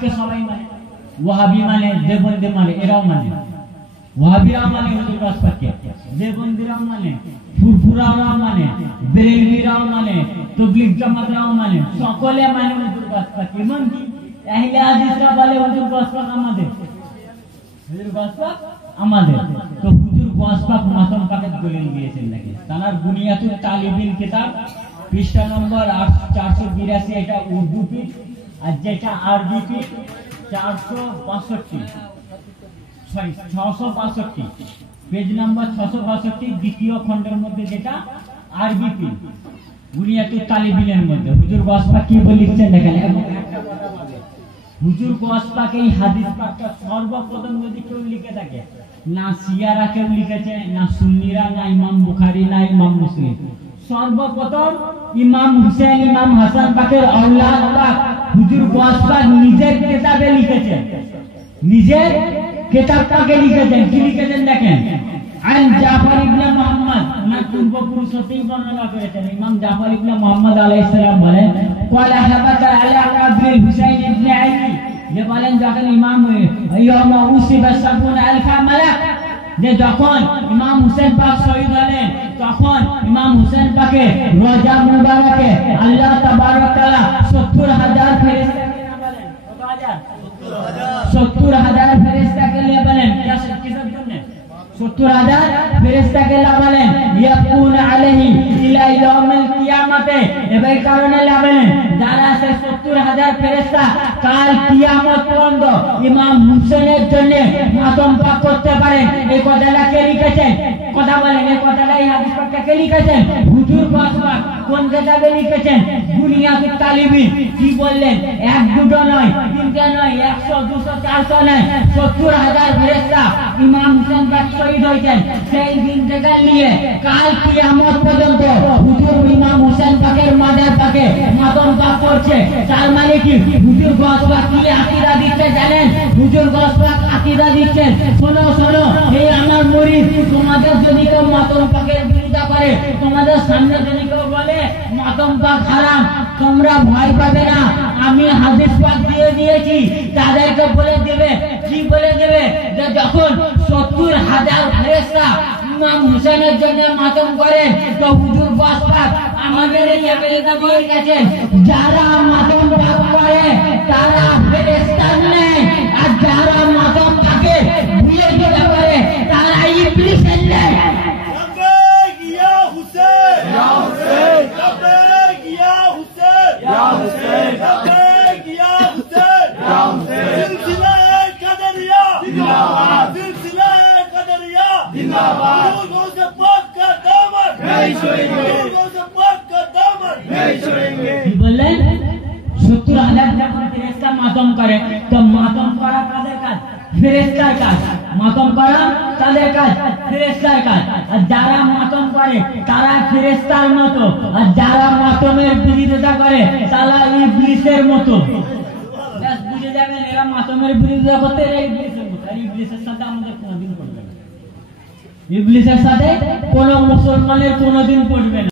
পাককে সবাই মানে, ওয়াহাবি মানে, দেবন্দি মানে, এরাও মানে, ওয়াহাবিরাও মানে হুজুর গাছ পাককে, দেবন্দিরাও মানে, ফুরফুরাও মানে, বেরেলভিরাও মানে, তবলিগ জামাতরাও মানে, সকলে মানে হুজুর গাছ পাক। এমনকি আহলে হাদিসরা বলে হুজুর গাছ পাক আমাদের, হুজুর গাছ পাক আমাদের। তো হুজুর গাছ পাক মাতম পাকের দলিল দিয়েছেন নাকি? তার বুনিয়াতুল তালিবিন কিতাব পৃষ্ঠা নম্বর 482, এটা উর্দু পৃষ্ঠা, আর যেটা আরবি পৃষ্ঠা 662, পেজ নাম্বার 662, দ্বিতীয় খণ্ডের মধ্যে যেটা আরবি পৃষ্ঠা বুনিয়াতুল তালিবিনের মধ্যে হুজুর গাছ পাক কি বলেছেন দেখেন। এবং একটা কথা বলে, হুজুর গাছ পাক এই হাদিস পাকটা সর্বপ্রথম যদি কেউ লিখে থাকে, না শিয়ারা কেউ লিখেছে, না সুন্নিরা, না ইমাম বুখারী, না ইমাম মুসলিম, সর্বপ্রথম ইমাম হুসেন, ইমাম হাসান পাকের আওলাদ পাক হুজুর গাছ পাক নিজের কিতাবে লিখেছেন, নিজের কিতাবটাকে লিখেছেন। কি লিখেছেন দেখেন, আন জাফর ইবনে মুহাম্মদ, ওনার পূর্বপুরুষ হতেই বর্ণনা করেছেন। ইমাম জাফর ইবনে মুহাম্মদ আলাইহিস সালাম বলেন, ক্বালা হাবাতা আলা কাবরিল হুসাইন ইবনে আলী, যে বলেন যখন ইমাম ইয়াউমা উসিবা সাবুনা আলফা মালাক, যে যখন ইমাম হুসেন পাক শহীদ হলেন, তখন ইমাম হুসেন পাকে রোজা মুবারকে আল্লাহ তাবারক তাআলা 70,000 ফেরেশতাকে না বলেন, কত হাজার? 70,000 ফেরেশতাকে নিয়ে বলেন, কিসের জন্য? 70,000 ফেরেশতাকে লাগালেন, ইয়াকুন আলাইহি ইলা ইয়াউমিল কিয়ামতে, এই কারণে লাগালেন যারা সেই 70,000 ফেরেশতা কাল কিয়ামত পর্যন্ত ইমাম হুসেনের জন্য মাতম পাক করতে পারেন। এই কথাটা কে লিখেছেন? কথা বলেন, এই কথাটা এই হাদিস পাকটা কে লিখেছেন? হুজুর গাছ পাক। কোন কিতাবে লিখেছেন? বুনিয়াতুত তালিবিন। কি বললেন? এক দুটো নয়, তিনটে নয়, 100, 200, 400 নয়, 70,000 ফেরেশতা ইমাম হুসেন পাক শহীদ হয়েছেন। সেই দিন থেকে নিয়ে কাল কিয়ামত পর্যন্ত হুজুর ইমাম হুসেন পাকের মাজার পাকে মাতম পাক করছে। তার মানে কি হুজুর গাছ পাক কি আকীদা দিচ্ছে জানেন? হুজুর গাছ পাক আকীদা দিচ্ছেন, শোনো শোনো, এই আমার মুরিদ, তোমাদের যদি কেউ মাতম পাকের বিরোধিতা করে, তোমাদের সামনে যদি কেউ বলে মাতম পাক হারাম, তোমরা ভয় পাবে না, আমি হাদিস পাক দিয়ে দিয়েছি। তাদেরকে বলে দেবে, কি বলে দেবে, যে যখন 70,000 ফেরেশতা ইমাম হুসেনের জন্য মাতম করে, তো হুজুর গাছ পাক আমাদের এই আমেরিকা দিয়ে গেছেন, যারা মাতম পাক করে তারা ফেরেশতা নেই, আর যারা মাতম পাকে বিরোধিতা করে তারা ইবলিসের নেই। বললেন 70,000 যখন ফেরেশতা মাতম করে, তো মাতম করা কাদের কাজ? ফেরেশতার কাজ। মাতম করা তাদের কাজ, ফেরেশতার কাজ। আর যারা মাতম করে তারা ফেরেশতার মতো, আর যারা মাতমের বিরোধিতা করে তারা ইবলিসের মতো। বুঝে যাবেন, এরা মাতমের বিরোধিতা করতে, এরা ইবলিসের মতো। আর ইবলিসের সাথে আমাদের কোনোদিন পড়বে না, ইবলিসের সাথে কোন মুসলমানের কোনোদিন পড়বে না।